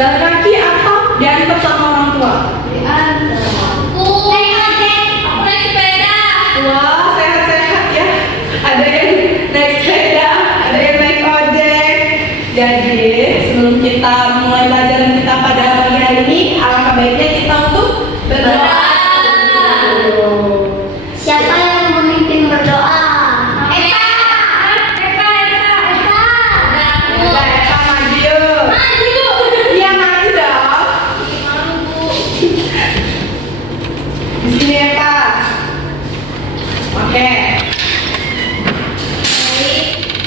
Jalan kaki atau diantar sama orang tua? Diantar. Aku naik ojek, aku naik sepeda. Wah, sehat-sehat ya. Ada yang naik sepeda, ada yang naik ojek. Jadi, sebelum kita mulai pelajaran kita pada pagi hari ini, alangkah baiknya kita untuk berdoa. Siapa yang memimpin berdoa? Eva. Udah, Eva maju. Maju. Iya, maju dong. Malu, Bu. Di sini Eva. Oke.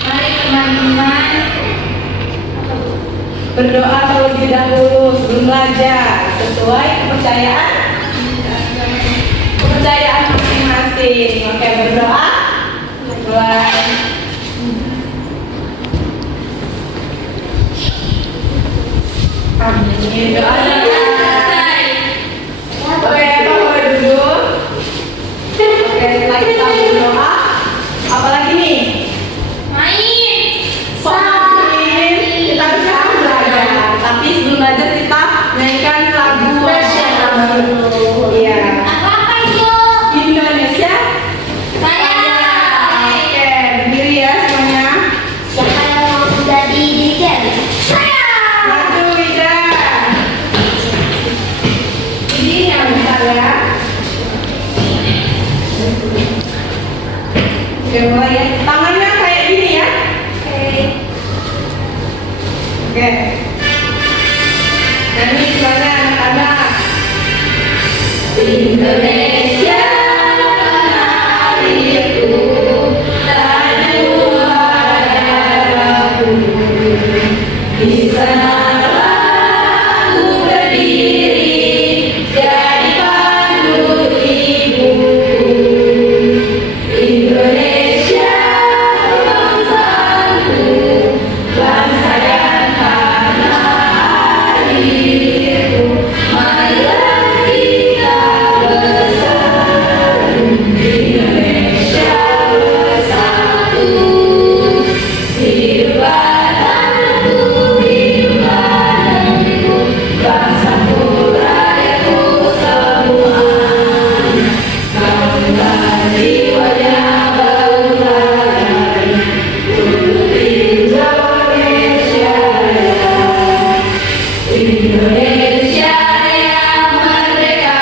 Mari teman-teman. Berdoa terlebih dahulu sebelum belajar sesuai kepercayaan masing-masing. Oke, berdoa. Mulai. Amin. Doa selesai. Oke, Eva boleh duduk. Oke, setelah kita berdoa, apalagi nih? Main. Main. Kita sekarang belajar. Tapi sebelum belajar kita nyanyikan lagu Nasional dulu. Iya. Apa itu? Indonesia. Saya. Oke, berdiri ya semuanya. Siapa yang mau jadi dirigen? Saya. Maju Wida. Ini yang bentar ya. Oke, mulai ya. Tangannya kayak gini ya. Oke. Nyanyi semuanya anak-anak. Indonesia tanah airku, tanah darahku. Di sanalah aku berdiri, jadi pandu ibuku. Indonesia bangsaku, bangsa dan tanah airku. Marilah kita bersatu, Indonesia bersatu. Hiduplah tanahku, hiduplah negeriku, bangsaku, rakyatku semuanya. Bangunlah jiwanya, bangunlah daya, untuk Indonesia Raya. Indonesia Raya, merdeka,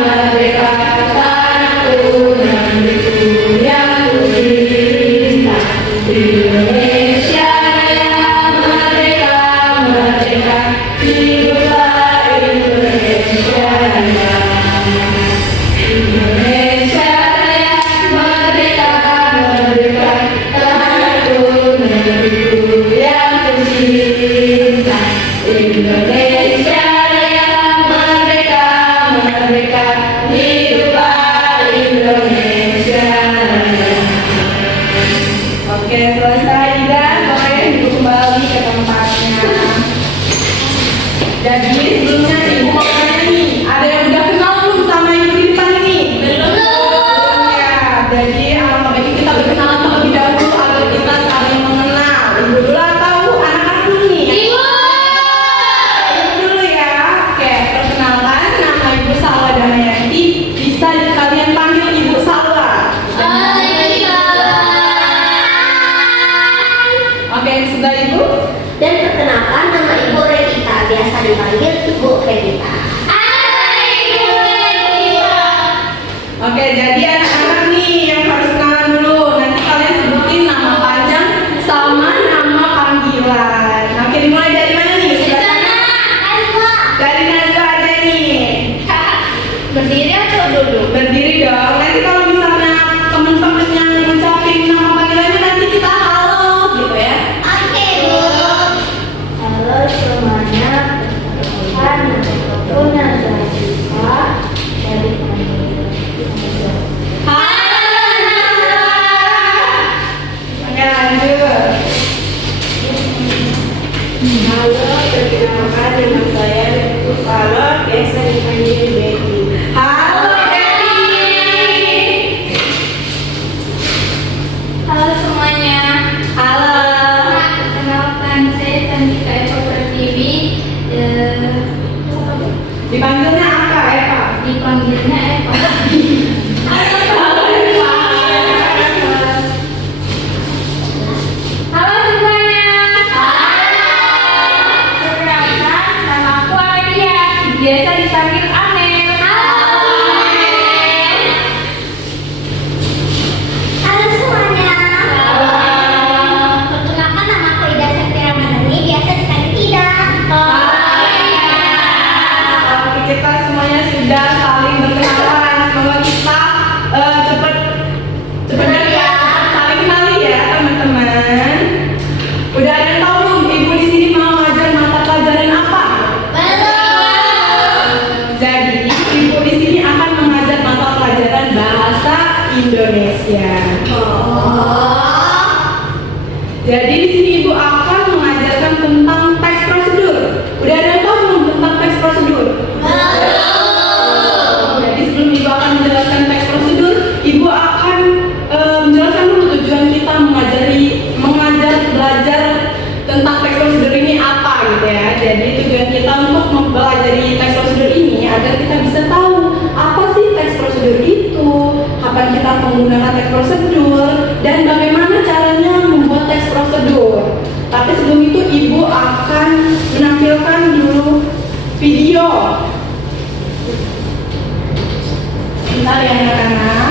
merdeka, tanahku, negeriku yang ku cinta. Indonesia Raya, merdeka, merdeka, hiduplah Indonesia Raya. Indonesia Raya, merdeka, merdeka, tanahku, negeriku yang ku cinta. Indonesia Raya, merdeka, merdeka, hiduplah Indonesia Raya. Oke, selesai dan boleh duduk kembali ke tempatnya. Jadi sebelumnya ibu mau tanya nih, ada yang udah kenal belum sama ibu di depan ini? Belum. Ya, jadi alangkah baiknya kita berkenalan terlebih dahulu agar kita saling mengenal. Ibu dulu atau anak-anak dulu nih? Ibu. Ibu dulu ya. Oke, perkenalkan nama Ibu Salwa Damayanti. Bisa kalian panggil Ibu Salwa. Oke, yang sebelah Ibu. Dan perkenalkan nama Ibu Regita, biasa dipanggil Ibu Regita. Oke, jadi anak-anak nih yang harus kenalan dulu. Nanti kalian sebutin nama panjang sama nama panggilan. Oke, dimulai dari mana nih? Sebelah sana. Dari Najwa aja nih. Berdiri atau duduk? Berdiri dong. Nanti kalau misalnya temen-temen yang ngucapin nama panggilannya nanti kita halo gitu ya. Halo semuanya, Panggilnya Eva. Halo Eva. Halo semuanya. Perkenalkan, nama aku Amelia. Biasa dipanggil Amel. Halo semuanya. Perkenalkan nama aku Ida Septira Madani, biasa dipanggil Ida. Oke, kita semuanya sudah saling berkenalan. Semoga kita cepat saling kenali ya teman-teman. Udah ada yang tahu belum ibu di sini mau ngajar mata pelajaran apa? Jadi ibu di sini akan mengajar mata pelajaran bahasa Indonesia. Jadi di sini ibu akan mengajarkan tentang teks prosedur. Udah ada yang tahu belum tentang teks prosedur? Jadi sebelum ibu akan menjelaskan teks prosedur, ibu akan menjelaskan dulu tujuan kita belajar tentang teks prosedur ini apa gitu ya. Jadi tujuan kita untuk mempelajari teks prosedur ini agar kita bisa tahu apa sih teks prosedur itu, kapan kita menggunakan teks prosedur, dan bagaimana caranya membuat teks prosedur. Tapi sebelum itu ibu akan menampilkan dulu video. Bentar ya anak-anak.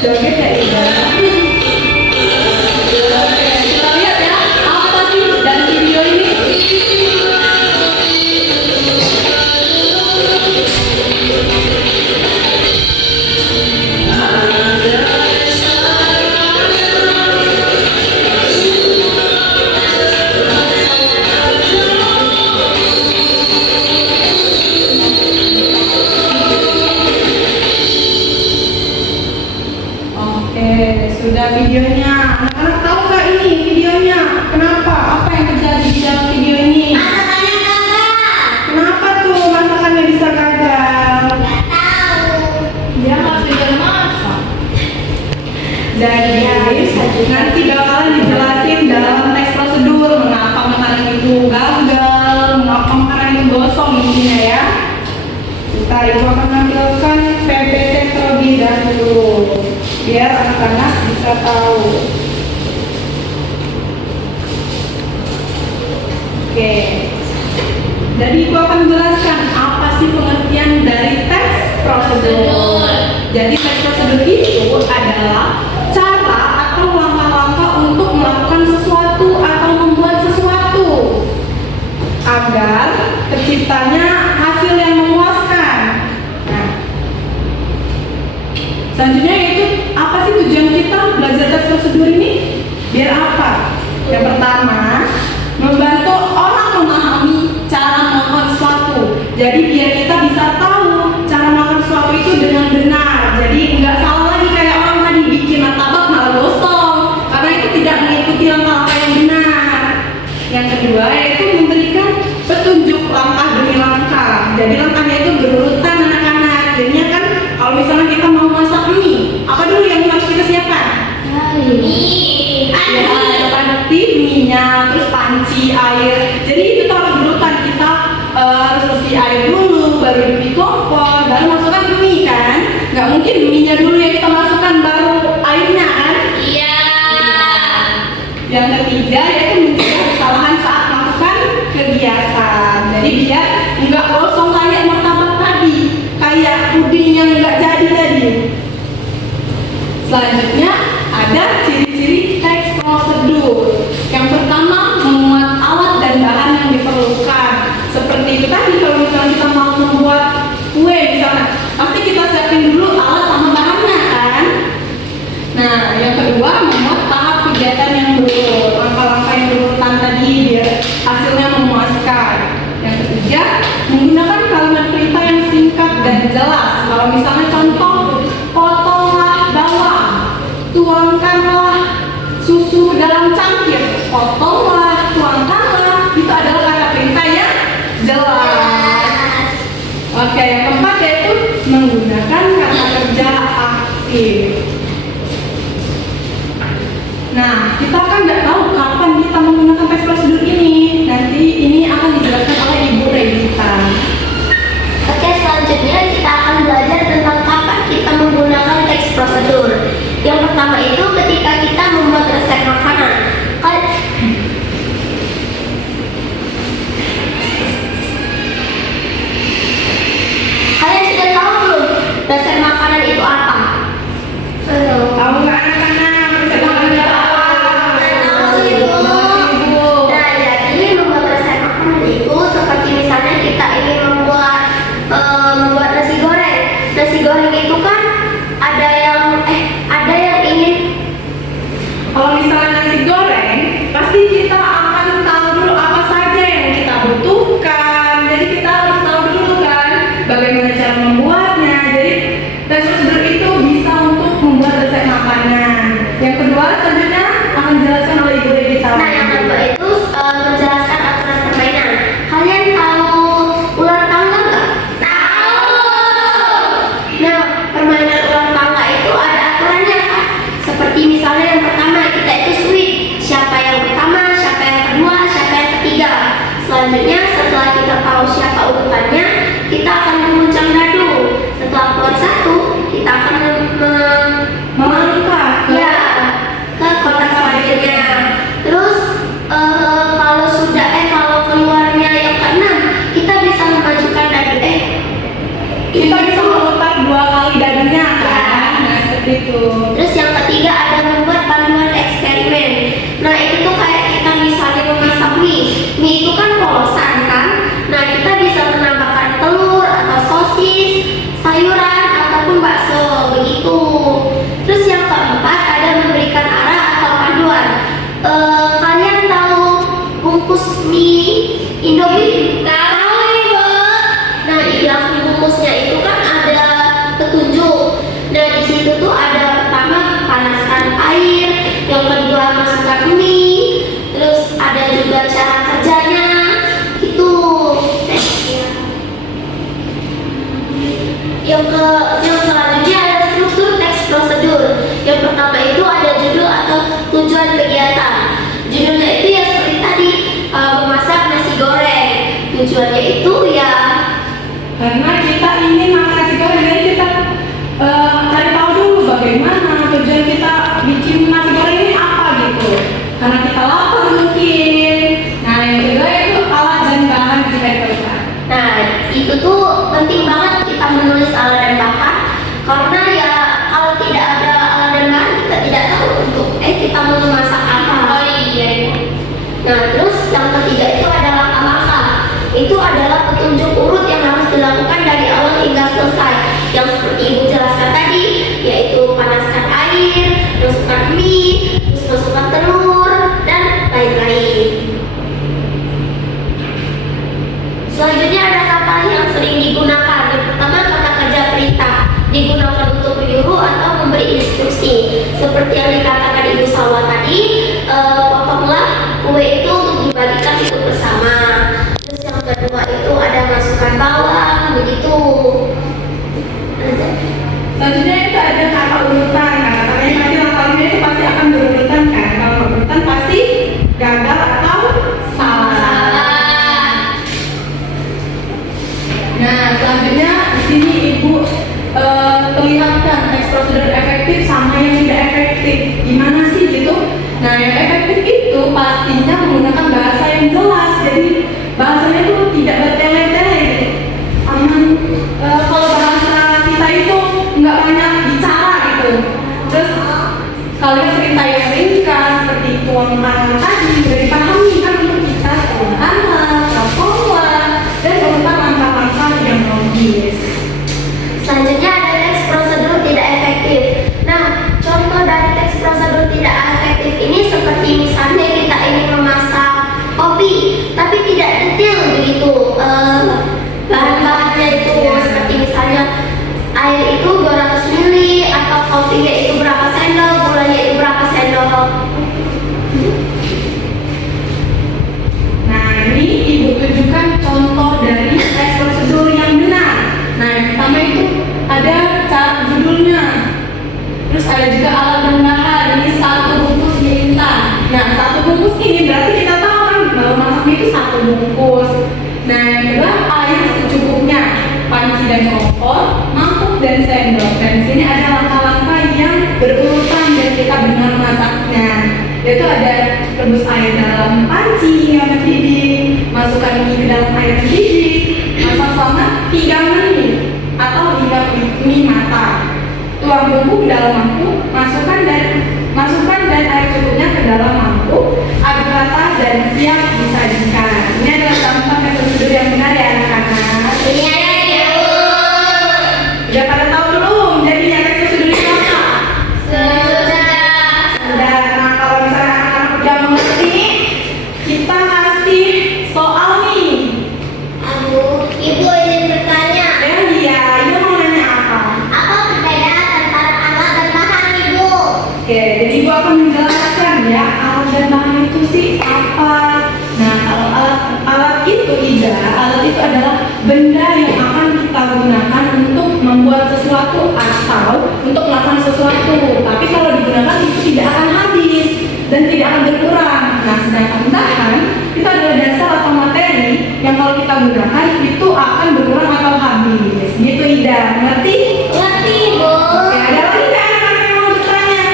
Joget ya Ida. Oke, kita lihat ya apa sih dari video ini. Oke, sudah videonya. Anak-anak tahu nggak ini videonya? Kenapa? Apa yang terjadi di dalam video ini? Masakannya gagal. Kenapa tuh masakannya bisa gagal? Nggak tahu. Dia nggak bisa masak. Jadi nanti bakalan dijelasin dalam teks prosedur mengapa makanan itu gagal, mengapa makanan itu gosong intinya ya. Kita ibu akan menampilkan PPT terlebih dahulu biar anak-anak bisa tahu. Oke. Jadi ibu akan menjelaskan apa sih pengertian dari teks prosedur. Jadi teks prosedur itu adalah cara atau langkah-langkah untuk melakukan sesuatu atau membuat sesuatu agar terciptanya hasil yang memuaskan. Nah, selanjutnya yaitu apa sih tujuan kita belajar teks prosedur ini? Biar apa? Yang pertama, membantu orang memahami cara melakukan sesuatu. Jadi biar kita bisa tahu cara melakukan sesuatu itu dengan benar. Jadi nggak salah lagi kayak orang tadi bikin martabak malah gosong karena itu tidak mengikuti langkah-langkah yang benar. Yang kedua yaitu memberikan petunjuk langkah demi langkah. Jadi langkahnya itu berurutan anak-anak. Jadinya kan kalau misalnya kita mau masak mie, apa dulu yang harus kita siapkan? Ya, ada panci, minyak, terus panci, air. Jadi itu tuh harus berurutan. Kita harus bersih air dulu, baru di kompor, baru masukkan mie kan? Nggak mungkin mie-nya dulu yang kita masukkan, baru airnya kan? Iya. Yang ketiga yaitu mencegah kesalahan saat melakukan kegiatan. Jadi biar nggak kosong kayak martabak tadi, kayak puding yang nggak jadi tadi. Selanjutnya ada ciri-ciri teks prosedur. Yang pertama, memuat alat dan bahan yang diperlukan. Seperti itu tadi, kalau misalnya kita mau membuat kue misalnya, pasti kita siapin dulu alat sama bahannya kan. Nah, yang kedua, memuat tahap kegiatan yang berikut, langkah-langkah yang kita kan nggak tahu kapan kita menggunakan tes prosedur ini. Nanti ini akan dijelaskan oleh Ibu Regita. Oke, selanjutnya kita akan belajar tentang kapan kita menggunakan teks prosedur. Yang pertama itu ketika kita membuat resep makanan. Kalian sudah tahu belum resep makanan itu apa? Belum. Tahu nggak anak-anak resep makanan itu apa? Tahu, Ibu. Nah, jadi membuat resep makanan itu seperti misalnya kita ingin membuat nasi goreng. Nasi goreng itu kan ada yang ingin. Kalau misalnya nasi goreng, pasti kita akan tahu dulu apa saja yang kita butuhkan. Jadi kita harus tahu dulu kan bagaimana cara membuatnya. Jadi tes prosedur itu bisa untuk membuat resep makanan. Yang kedua selanjutnya akan dijelaskan oleh Ibu Regita. Nah, yang kedua itu menjelaskan aturan permainan. Kalian tahu ular tangga nggak? Tahu. Nah, permainan ular tangga itu ada aturannya kan? Seperti misalnya yang pertama kita itu switch. Siapa yang pertama, siapa yang kedua, siapa yang ketiga. Selanjutnya setelah kita tahu siapa urutannya, kita akan menguncang dadu. Setelah keluar satu, kita akan Melangkah ke ya ke kotak selanjutnya. Terus kalau keluarnya yang keenam, kita bisa memajukan dadu. kita bisa memutar 2 kali dadunya kan. Nah, seperti itu. Terus yang ketiga ada membuat panduan eksperimen. Nah, itu tuh kayak kita misalnya memasak mie. Mie itu kan polosan kan. Nah, kita bisa menambahkan telur atau sosis, sayuran ataupun bakso begitu. Terus yang keempat ada memberikan arah atau panduan. Kalian tahu bungkus mie Indomie? Tahu, Ibu. Nah, di belakang bungkusnya itu kan ada petunjuk. Nah, di situ tuh ada pertama panaskan air, yang kedua masukkan mie, terus ada juga cara kerjanya. Itu teksnya. Yang selanjutnya ada struktur teks prosedur. Yang pertama itu ada judul atau tujuan kegiatan. Judulnya itu ya seperti tadi memasak nasi goreng. Tujuannya itu ya Karena kita ingin makan nasi goreng, jadi kita cari tahu dulu bagaimana tujuan kita bikin nasi goreng ini apa gitu. Karena kita lapar mungkin. Nah, yang kedua itu alat dan bahan jika diperlukan. Nah, itu tuh penting banget kita menulis alat dan bahan, karena ya kalau tidak ada alat dan bahan kita tidak tahu untuk kita mau memasak apa. Oh iya. Nah, terus yang ketiga itu adalah langkah-langkah. Itu adalah petunjuk urut yang harus dilakukan dari awal hingga selesai. Yang seperti Ibu jelaskan tadi, yaitu panaskan air, masukkan mie, terus masukkan telur, dan lain-lain. Selanjutnya ada kata yang sering digunakan. Yang pertama kata kerja perintah, digunakan untuk menyuruh atau memberi instruksi. Seperti yang dikatakan Ibu Salwa tadi, potonglah kue itu untuk itu 1 bungkus. Nah, yang kedua air secukupnya, panci dan kompor, mangkuk dan sendok. Dan di sini ada langkah-langkah yang berurutan dan kita benar masaknya. Yaitu ada rebus air dalam panci yang mendidih, masukkan mie ke dalam air mendidih, masak selama 3 menit atau hingga mie matang. Tuang bumbu ke dalam mangkuk, masukkan dan air cukupnya ke dalam mangkuk, aduk rata dan siap disajikan. Ini adalah contoh prosedur yang benar ya anak-anak. Iya, Ibu. Udah pada tahu belum? Jadinya prosedur itu apa? Sudah. Udah. Nah, kalau misalnya anak-anak udah mengerti, kita kasih soal nih. Aduh, Ibu izin bertanya. Iya, Ibu mau nanya apa? Apa perbedaan antara alat dan bahan, Ibu? Oke, jadi Ibu akan menjelaskan ya alat dan bahan itu sih apa. Nah, kalau alat itu alat itu adalah benda yang akan kita gunakan untuk membuat sesuatu atau untuk melakukan sesuatu. Tapi kalau digunakan itu tidak akan habis dan tidak akan berkurang. Nah, sedangkan bahan itu adalah dasar atau materi yang kalau kita gunakan itu akan berkurang atau habis. Gitu Ida, ngerti? Ngerti, Ibu. Oke, ada lagi nggak anak-anak yang mau bertanya?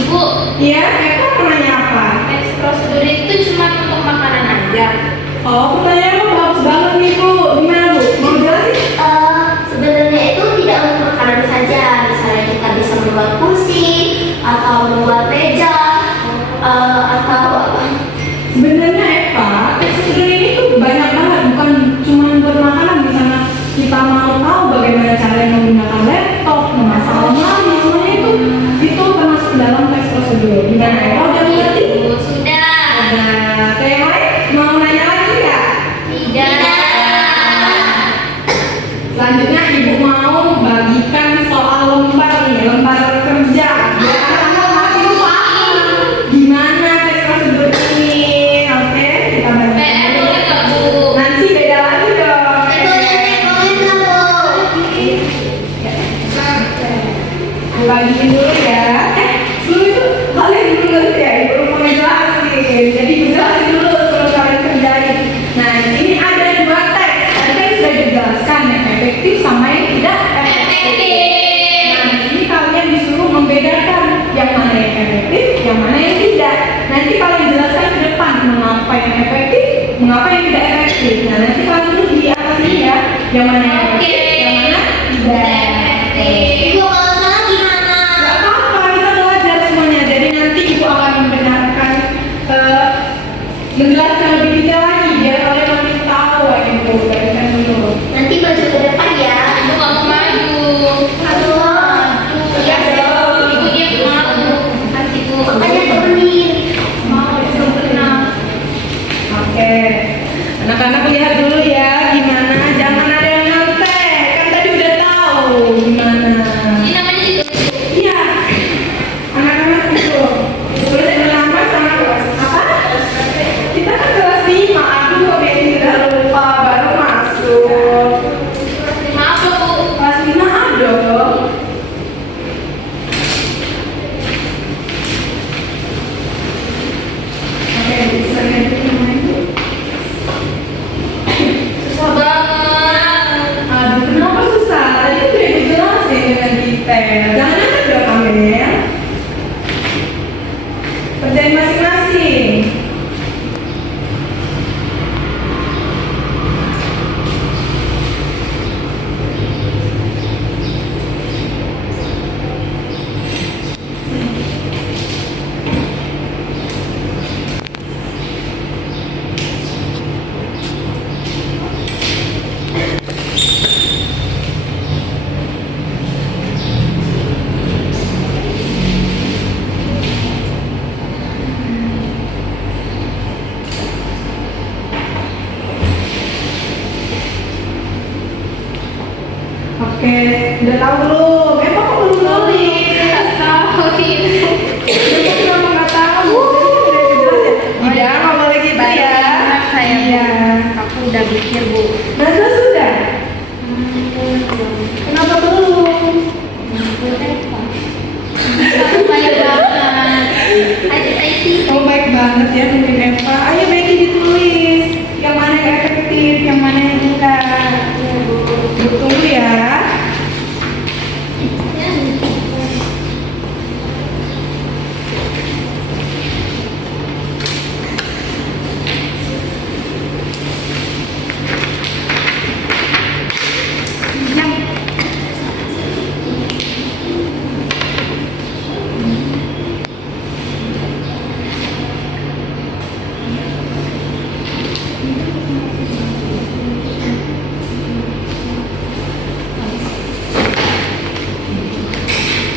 Ibu, Iya, Eva mau nanya apa? teks prosedur itu cuma untuk makanan aja. Oh, pertanyaanmu bagus banget nih Bu. Gimana Bu? Mau jelasin? Sebenarnya itu tidak untuk makanan saja. Misalnya kita bisa membuat kursi atau membuat meja atau apa? Sebenarnya Eva, prosedur ini tuh banyak banget, bukan cuma buat makanan. Misalnya kita mau tahu bagaimana cara menggunakan laptop, memasang lemari, semuanya itu termasuk dalam teks prosedur. Gimana Eva? Udah mengerti? Ibu, sudah. Nah, kayak lain mau nanya lagi nggak? Tidak. Selanjutnya Ibu mau bagikan soal lembar nih, lembar kerja. Biar anak-anak Ibu paham gimana teks prosedur ini. Oke, kita bagi. PR boleh nggak, Bu? Nanti beda lagi dong. Aku bagiin dulu ya. Sebelum itu kalian dulu ngerti ya, Ibu mau ngejelasin. Jadi Ibu jelasin dulu sebelum kalian kerjain. Nah, di sini ada 2 teks. Tadi kan sudah dijelaskan yang efektif sama yang tidak efektif. Nah, di sini kalian disuruh membedakan yang mana yang efektif, yang mana yang tidak. Nanti kalian jelaskan ke depan mengapa yang efektif, mengapa yang tidak efektif. Nah, nanti kalian tulis di atas ini ya, yang mana yang efektif, yang mana tidak efektif. Ibu kalau salah gimana? Gak apa-apa, kita belajar semuanya. Jadi nanti Ibu akan membenarkan, menjelaskan lebih detail lagi biar kalian makin tahu ya Ibu. Bagikan dulu. Nanti maju ke depan ya. Ibu nggak mau maju. Aduh, Iya, Ibu dia mau. Kasih Bu. makanya temenin. Mau sempurna. Oke, anak-anak lihat dulu ya gimana. Jangan ada yang nyontek. Kan tadi udah tahu gimana. Ini namanya itu. Iya, anak-anak itu. Boleh menambah sama kelas apa? Kita kan kelas 5. Aduh, kok Betty udah lupa baru masuk. Maaf Bu. Kelas 5 ada. Oke, bisa ganti namanya. Susah banget. Aduh, kenapa susah? Tadi udah dijelasin dengan detail. Jangan nyontek dong, Amel. Kerjain masing-masing. Oke, udah tahu belum? Kok belum nulis? Tahu ini. Kenapa nggak tahu? Udah dijelasin. Tidak, nggak boleh gitu ya. Iya. Aku udah pikir Bu. Masa sudah? Kenapa belum? Aku baik banget. Ayo, Oh, baik banget ya nungguin Eva. Ayo Becky ditulis. Yang mana yang efektif, yang mana yang enggak. Tunggu ya.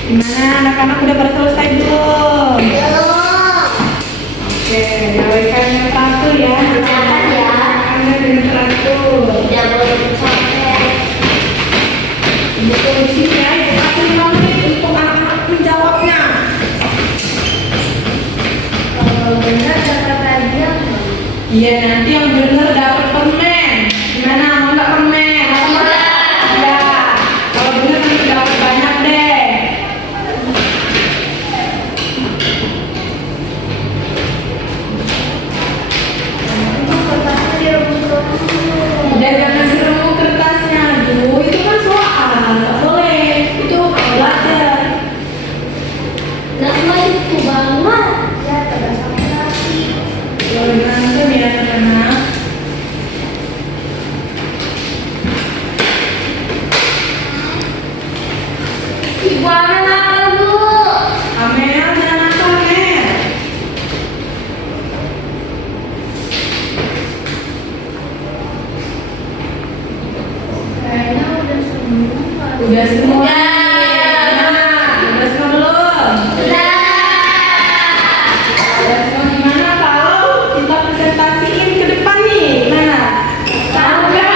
Gimana anak-anak udah pada selesai belum? Oke, jawabannya teratur ya. Catat ya. Anda dengan teratur. Tidak boleh mencontek. Betul di sini ya. Kasih 5 menit untuk anak-anak menjawabnya. Kalau benar dapat hadiah. Iya, nanti yang benar dapat permen. Gimana? Mau nggak permen? Ya. Kalau benar nanti dapat banyak deh. Udah jangan seremu kertasnya. Aduh, itu kan soal. Nggak boleh. Itu belajar. Nah, semua itu banget. Ya, tidak sampai lagi. Boleh berantem ya anak-anak. Ibu anak Bu. Amel, jangan nakal, Amel. Kayaknya udah semua. Udah semua. Udah. Udah semua belum? Sudah. Udah semua gimana kalau kita presentasiin ke depan nih? Gimana? Tahu nggak?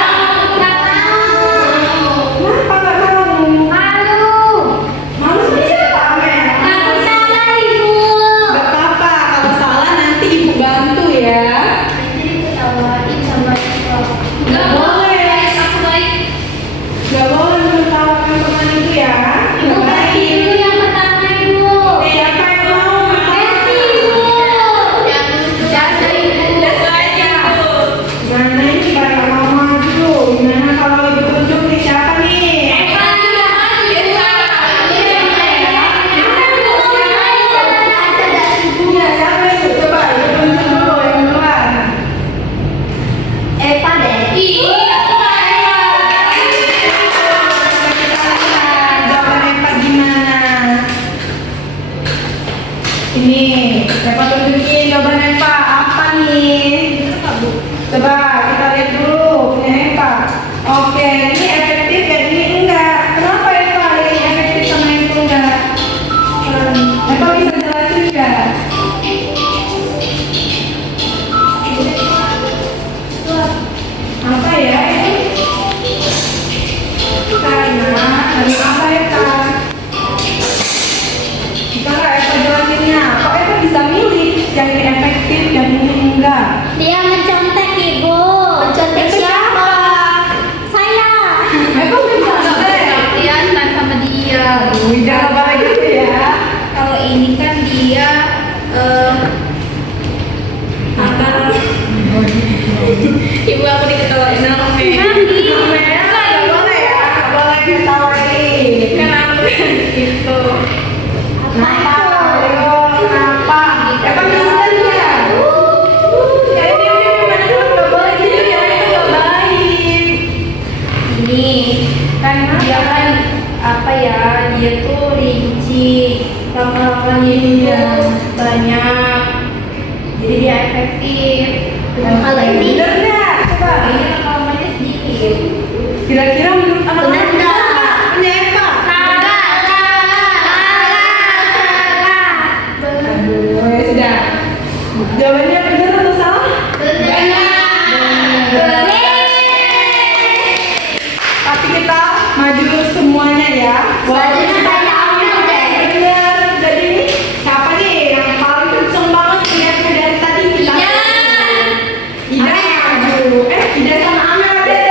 Kenapa nggak mau? Malu sama siapa, Amel? Nggak apa-apa. Kalau salah nanti ibu bantu ya. Nggak boleh. Nggak boleh menertawakan teman itu ya. Nggak baik. Siapa yang mau? Gimana ini kayak mama dulu? Gimana kalau ibu tunjuk nih siapa nih? Iya, siapa itu? Coba ibu tunjuk dulu yang duluan. Eva deh. Jawaban Eva gimana? Ini, Eva tunjukin jawaban Eva apa nih? Coba kita lihat dulu punya Eva. Oke, ini efektif ya, ini enggak. Kenapa Eva ini efektif sama yang itu enggak? Eva bisa jelasin enggak? Apa ya ini? Karena dari apa Eva? Bisa nggak Eva jelasinnya? Kok Eva bisa milih yang ini efektif dan ini enggak? Dia mencontek ibu. Mencontek Itu siapa? Saya. Eva bisa sama dia. jangan balik gitu ya. Kalau ini kan dia ibu aku diketawain sama Mei. Nggak boleh ya, nggak boleh ditawain. Kenapa gitu? Kenapa? Ayo, kenapa? Eva pintar ya? Ya ini gimana dulu? Nggak boleh gitu ya, itu nggak baik. Ini kan dia kan apa ya? Dia tuh rinci, lama-lamanya itu banyak. Jadi dia efektif. Kalau ini Bener nggak? Coba. Ini lama-lamanya sedikit. Kira-kira menurut anak-anak Bener nggak? punya Eva? Aduh, ya sudah. Jawabannya benar atau salah? Tapi kita maju semuanya ya. Selanjutnya tanya Amel deh. Benar. Jadi siapa nih yang paling kenceng banget teriaknya dari tadi kita? Ida yang maju. Ida sama Amel deh.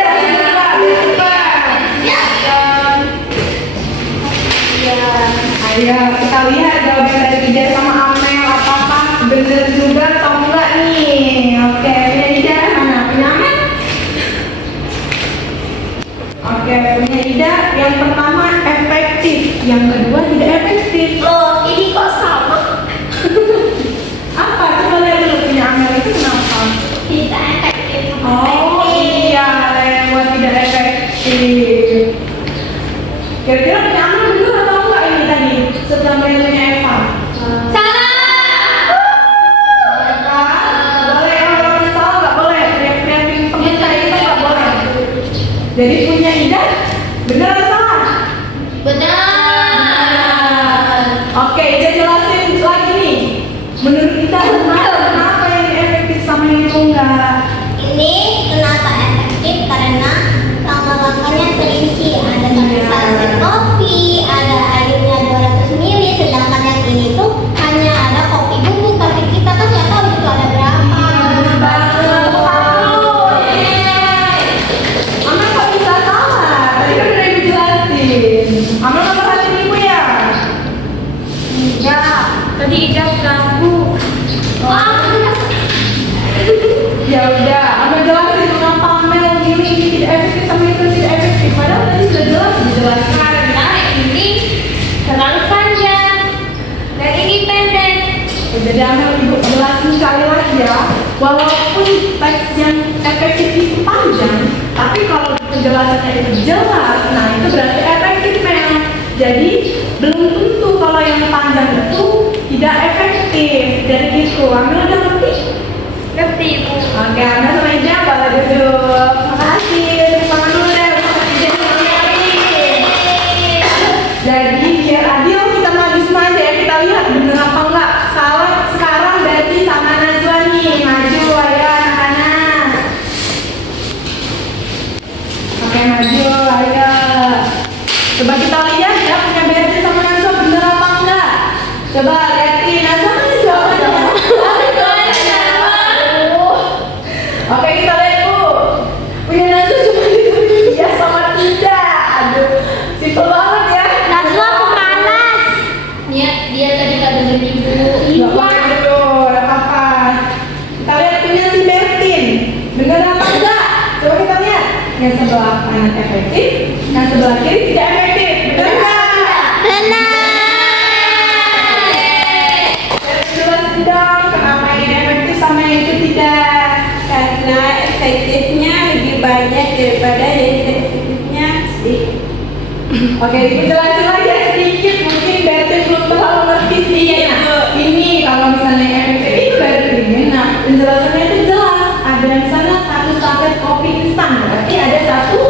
Ayo kita lihat jawaban dari Ida sama Amel apakah benar juga atau Jadi punya Ida, benar atau salah? Benar. Oke, Ida jelasin lagi nih. Menurut kita kenapa yang efektif sama yang itu enggak? Ini kenapa efektif? Karena langkah-langkahnya terinci. Ada satu saset kopi, ada airnya 200 ml, sedangkan yang ini tuh hanya ada kopi bubuk. Tapi kita kan nggak tahu itu ada berapa. Mama kok bisa salah? Tadi kan udah Ibu jelasin. Mama nggak perhatiin Ibu ya? Enggak, tadi Ida ganggu. Ya udah, Mama jelasin kenapa Amel milih ini tidak efektif sama itu tidak efektif. Padahal tadi sudah jelas dijelaskan. Karena ini terlalu panjang dan ini pendek. Jadi Amel Ibu jelasin sekali lagi ya. Walaupun teks yang efektif itu panjang, tapi kalau penjelasannya itu jelas, nah itu berarti efektif Mel. Jadi belum tentu kalau yang panjang itu tidak efektif. Jadi gitu, Amel udah ngerti? Ngerti, Ibu. Oke, Amel sama Ija boleh duduk. Makasih, tepuk tangan dulu deh. Makasih Ija sama Adi. Jadi biar adil kita maju semua aja ya, kita lihat bener apa enggak. Salah sekarang berarti sama Najwa nih, maju ayo anak-anak. Oke maju ayo. Coba kita lihat ya punya Berti sama Najwa bener apa enggak. Coba lihatin Najwa kan jawabannya. Oke kita lihat Bu. Punya Najwa cuma ditulis ya sama tidak. Aduh, simpel banget ya. Najwa pemalas. Dia tadi nggak dengerin ibu. Nggak apa-apa dulu, nggak apa-apa. Kita lihat punya si Bertin. Bener apa enggak? Coba kita lihat. Yang sebelah kanan efektif, yang sebelah kiri tidak efektif. Bener nggak? Jelasin dong kenapa ini efektif sama yang itu tidak. Karena efektifnya lebih banyak daripada yang efektifnya sedikit. Oke, Ibu jelasin lagi ya sedikit. Mungkin Bertin belum terlalu ngerti sih. Ini kalau misalnya yang efektif itu Bertin. Nah, penjelasannya itu jelas. Ada misalnya satu saset kopi instan, berarti ada satu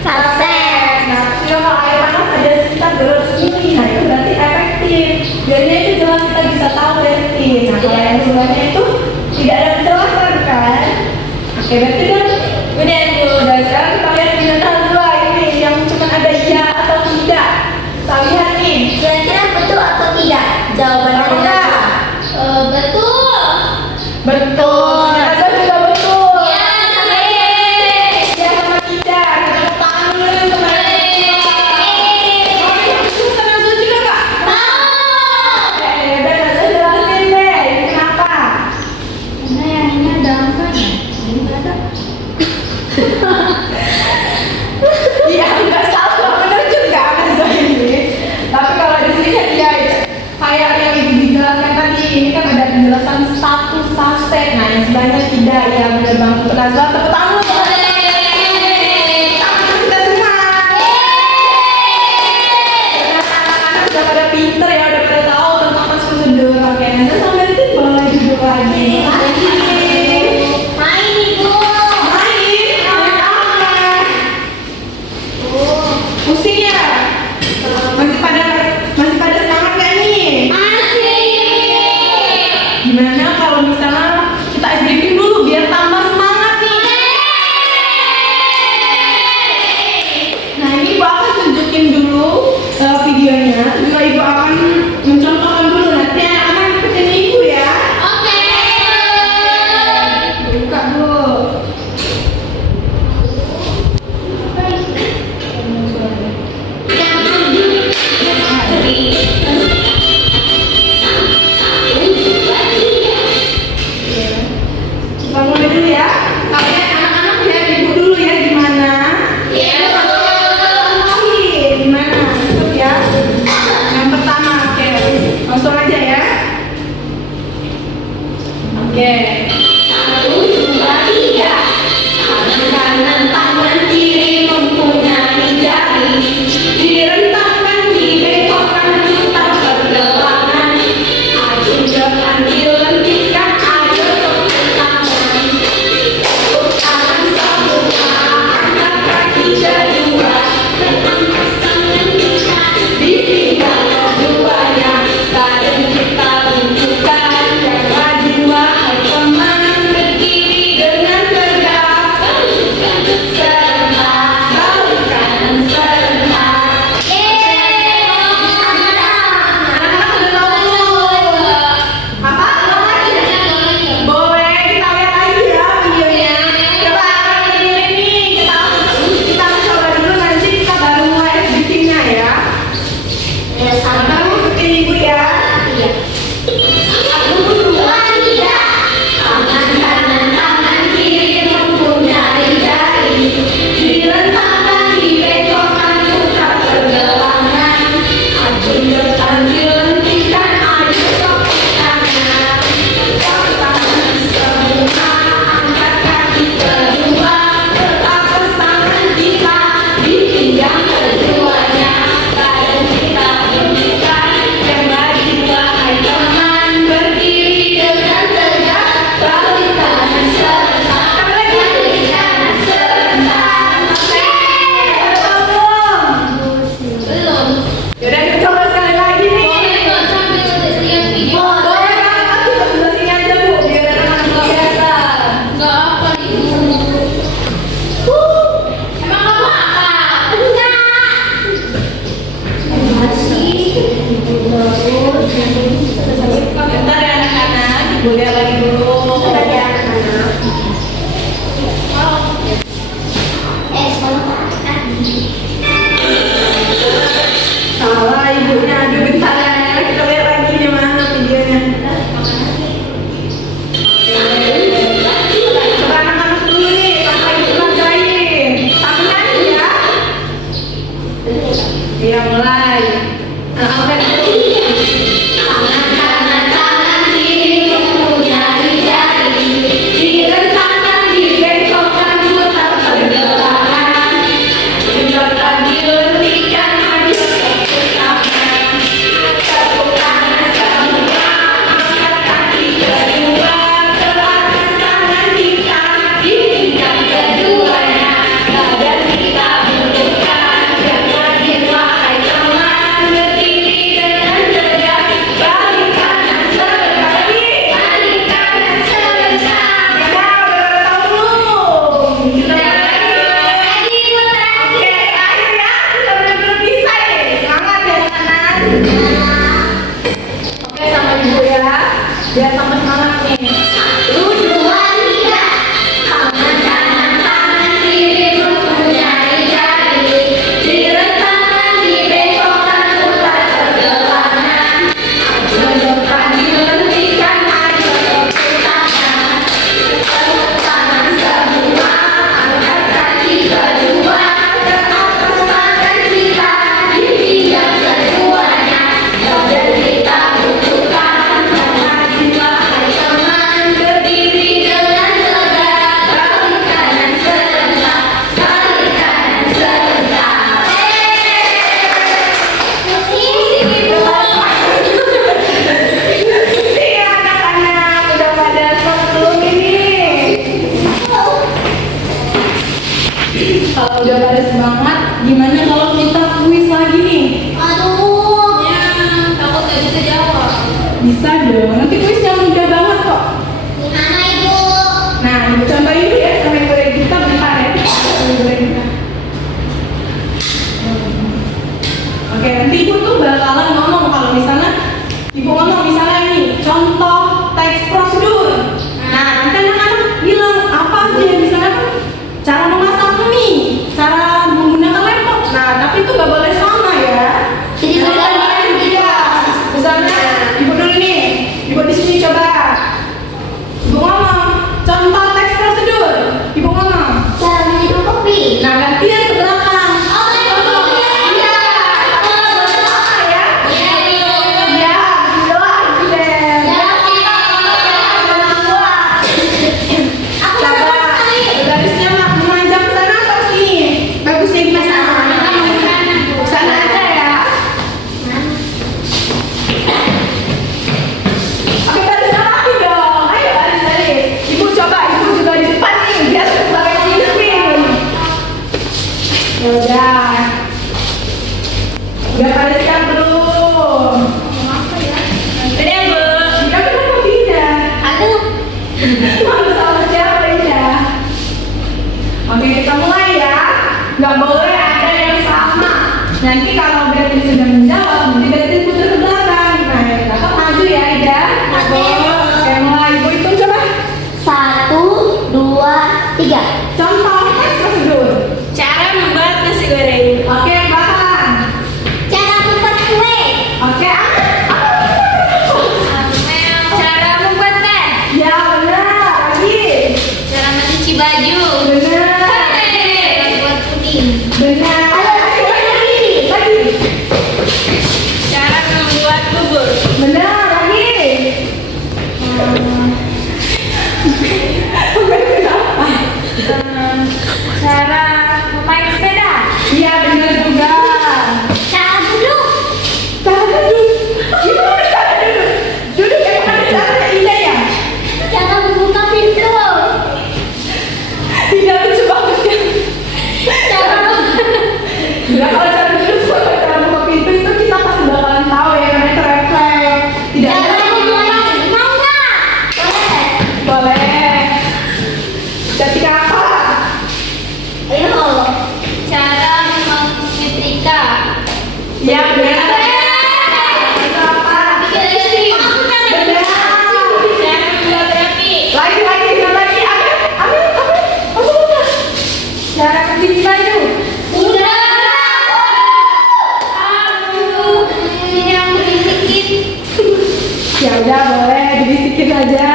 saset. Nah, kalau air panas ada sekitar 200 ml. Nah, itu berarti efektif. Jadinya itu jelas kita bisa tahu Bertin. Nah, kalau yang sebelahnya itu tidak ada penjelasan kan? Oke, berarti udah itu. Dan sekarang kita lihat di Najwa ini yang cuma ada iya atau tidak. Kita lihat nih. Kira-kira betul atau tidak? Jawabannya Betul nggak? betul. Betul. Najwa juga betul. Ya, Iya sama tidak. Kita tepuk tangan dulu untuk Najwa. Mau ikut sama Najwa juga nggak? mau. Udah Najwa jelasin deh. Ini kenapa? Karena yang ini ada apa ya? Ini ada. Iya, nggak salah, bener juga Najwa ini. Tapi kalau di sini kan iya, kayak yang Ibu dijelaskan tadi, ini kan ada penjelasan satu saset. Nah, yang sebelahnya tidak, ya bener banget untuk Najwa. Tepuk tangan. Tangan kita semua. Anak-anak udah pada pinter ya, udah pada tahu tentang prosedur. Oke, Najwa sama itu boleh duduk lagi. Main ibu. Main apa? Pusing ya? Masih pada semangat gak nih? Masih. Gimana kalau misalnya kita ice breaking dulu biar tambah semangat nih? Nah ini Ibu akan tunjukin dulu videonya. Juga Ibu akan mencontohkan dulu. Nanti anak-anak ikutin Ibu ya. Oke. Buka dulu. Kita mulai dulu ya. Kalian anak-anak lihat Ibu dulu ya gimana. Gimana? Ikut ya. Yang pertama, oke. Langsung aja ya. Oke. Kanan tangan kiri mempunyai jari, direntangkan dibengkokkan putar berlawanan. Ayo jangan dihentikan, ayo tepuk tangan. Tepuk tangan semua, angkat kaki cara memasak mie, cara menggunakan laptop. Nah, tapi itu nggak boleh sama ya. Jadi berbeda Iya. Misalnya, ibu dulu nih, ibu di sini coba. Ibu ngomong, contoh teks prosedur. Ibu ngomong. cara minum kopi. Nah, gantian ke belakang. Oh, Iya. Boleh sama ya? Iya, doang gitu deh. Aku dapat sekali. Garisnya memanjang ke sana atau sini? Bagusnya gimana? Sana aja ya. Oke, baris rapi dong. Ayo baris. Ibu coba, ibu juga di depan nih, biar sampai pemimpin. Ya udah. Udah bariskan belum? Udah, Bu. Ya kenapa tidak? Aduh. Malu sama siapa ya? Oke, kita mulai ya. Nggak boleh ada yang sama. Nanti kalau Beatrice sudah menjawab, nanti Beatrice putar ke belakang. Nah, yang belakang maju ya, Ida. Oke. Oke, mulai. Ibu hitung coba. 1, 2, 3. Contoh teks prosedur. Cara membuat nasi goreng. Oke, belakang. Cara membuat kue. Oke, Cara membuat teh. ya benar. Lagi. Cara mencuci baju. Benar. Cara buat puding. Benar. Lagi. Cara membuat bubur. Benar. Lagi. Cara memain sepeda. Iya, benar juga. Cara duduk. Cara duduk. Gimana cara duduk? Duduk yang mana caranya indah ya? Cara membuka pintu. Tidak lucu banget ya. Cara Nah, kalau cara duduk sama cara buka pintu itu kita pasti bakalan tahu ya, karena itu refleks. Tidak cara ada. membuat mau nggak? Boleh. Boleh. Jadi apa? Ayo. Cara menyetrika. Ya benar. Itu apa? Aku cara Benar. Cara membuat rapi. Lagi. Apa? Cara mencuci baju. Udah. Yang bisikin. Ya udah boleh dibisikin aja.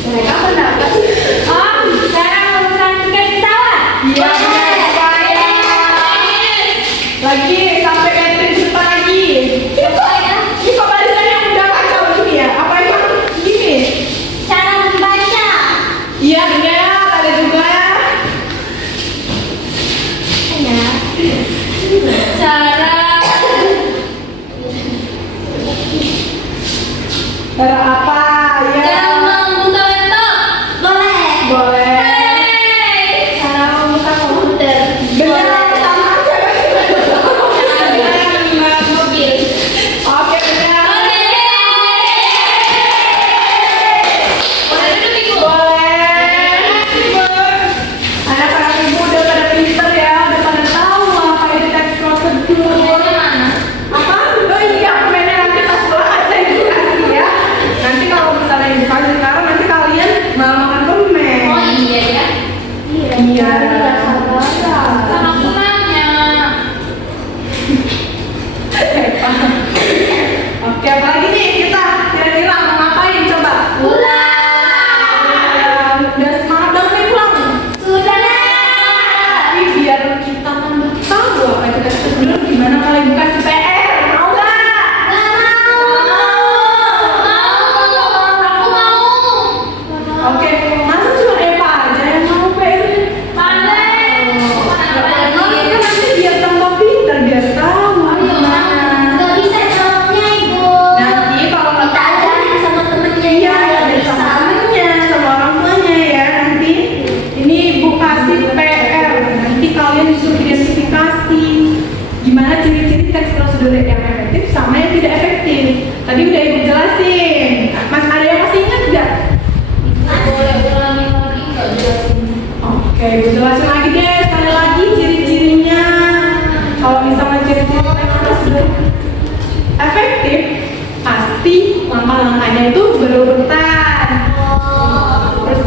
Mereka kenapa sih? Cara memesan tiket pesawat. Iya benar saya. Lagi sampai Catherine di depan lagi. Ini kok barisannya udah kacau begini ya? Apa emang gini? Cara membaca. Iya benar, ada juga. Ya. Cara apa? Ya. Cara membuka laptop. Boleh. Boleh. Cara membuka komputer. Benar sama aja. Cara membuat mobil. Oke benar. Boleh duduk, Ibu. Boleh. Anak-anak ibu udah pada pinter ya, udah pada tahu apa itu teks prosedur. Mana? Apa? Oh iya, mainnya nanti pas pulang aja ibu kasih ya. Nanti kalau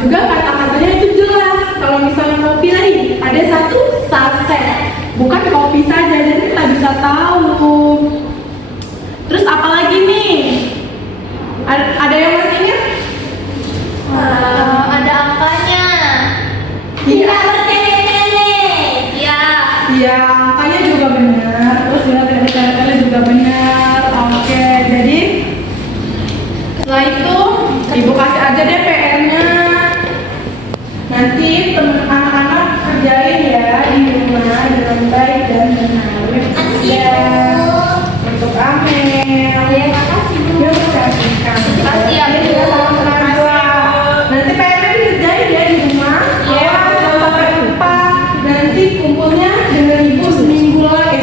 juga kata-katanya itu jelas. Kalau misalnya kopi tadi ada 1 saset, bukan kopi saja, jadi kita bisa tahu. Terus apa lagi nih? Ada yang masih ingat? Ada angkanya. Iya. Ya. Iya, angkanya juga benar. Terus juga tele-tele juga benar. Oke, jadi setelah itu ibu kasih aja deh PR-nya. Nanti anak-anak kerjain ya di rumah dengan baik dan benar. Ya, untuk Amel. Ya, makasih Bu. Ya, makasih ya, Bu. juga sama Najwa. Nanti PR-nya dikerjain ya di rumah. Iya. Jangan sampai lupa. Nanti kumpulnya dengan ibu seminggu lagi.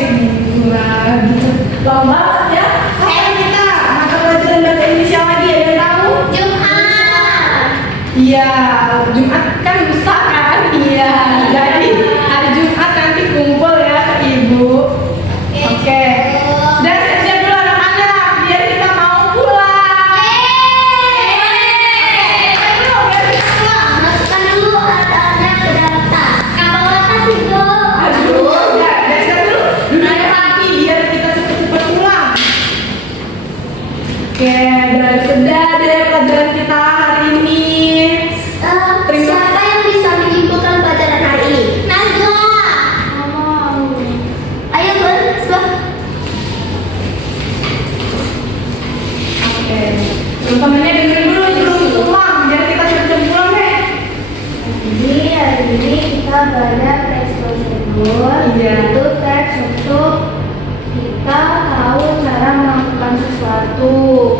Lama ya. Kapan kita mata pelajaran bahasa Indonesia lagi, ada yang tahu? Jumat. Iya, Jumat kan lusa kan? Iya. Jadi hari Jumat nanti kumpul ya ke ibu. Oke. Dan siap-siap dulu anak-anak biar kita mau pulang. Masukkan dulu alat-alatnya ke dalam tas. Bawa tas Ibu. Aduh, ya, siap dulu. Duduk lagi biar kita cepet-cepet pulang. Oke, dan sudah deh pelajaran kita hari ini. Siapa yang bisa menyimpulkan pelajaran hari ini? Najwa. Ayo Bu, sebab. Oke, teman-temannya dengerin dulu sebelum pulang biar kita cepet-cepet pulang deh. Jadi hari ini kita belajar teks prosedur. Iya. Itu teks untuk kita tahu cara melakukan sesuatu.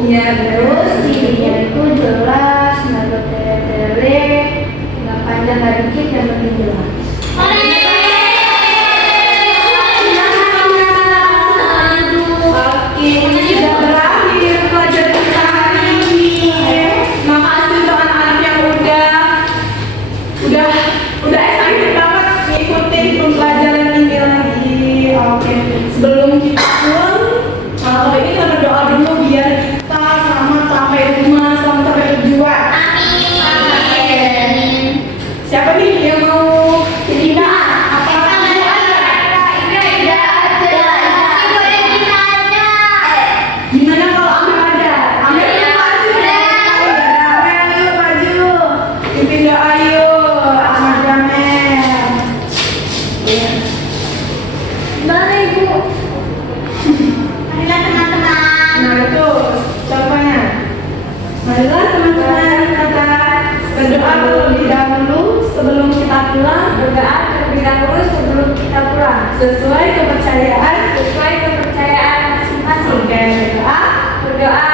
Iya, Terus dirinya itu jelas, nggak bertele-tele, nggak panjang nggak dikit, yang penting jelas. Oke, ini sudah berakhir pelajaran kita hari ini. Makasih untuk anak-anak yang udah excited banget ngikutin pembelajaran ini lagi. Oke, sebelum kita pulang, kalau ini kita berdoa dulu biar kita selamat sampai rumah, selamat sampai tujuan. Siapa nih yang mau pindah? Apa gimana kalau Amel ada? Amel yuk maju deh. Amel yuk maju. Pindah ayo, maju Amel. Mana Ibu? Marilah teman-teman. Nah itu contohnya. Marilah teman-teman kita berdoa terlebih dahulu sebelum kita pulang. Berdoa terlebih dahulu sebelum kita pulang. Sesuai kepercayaan. Sesuai kepercayaan masing-masing. Oke, berdoa. Berdoa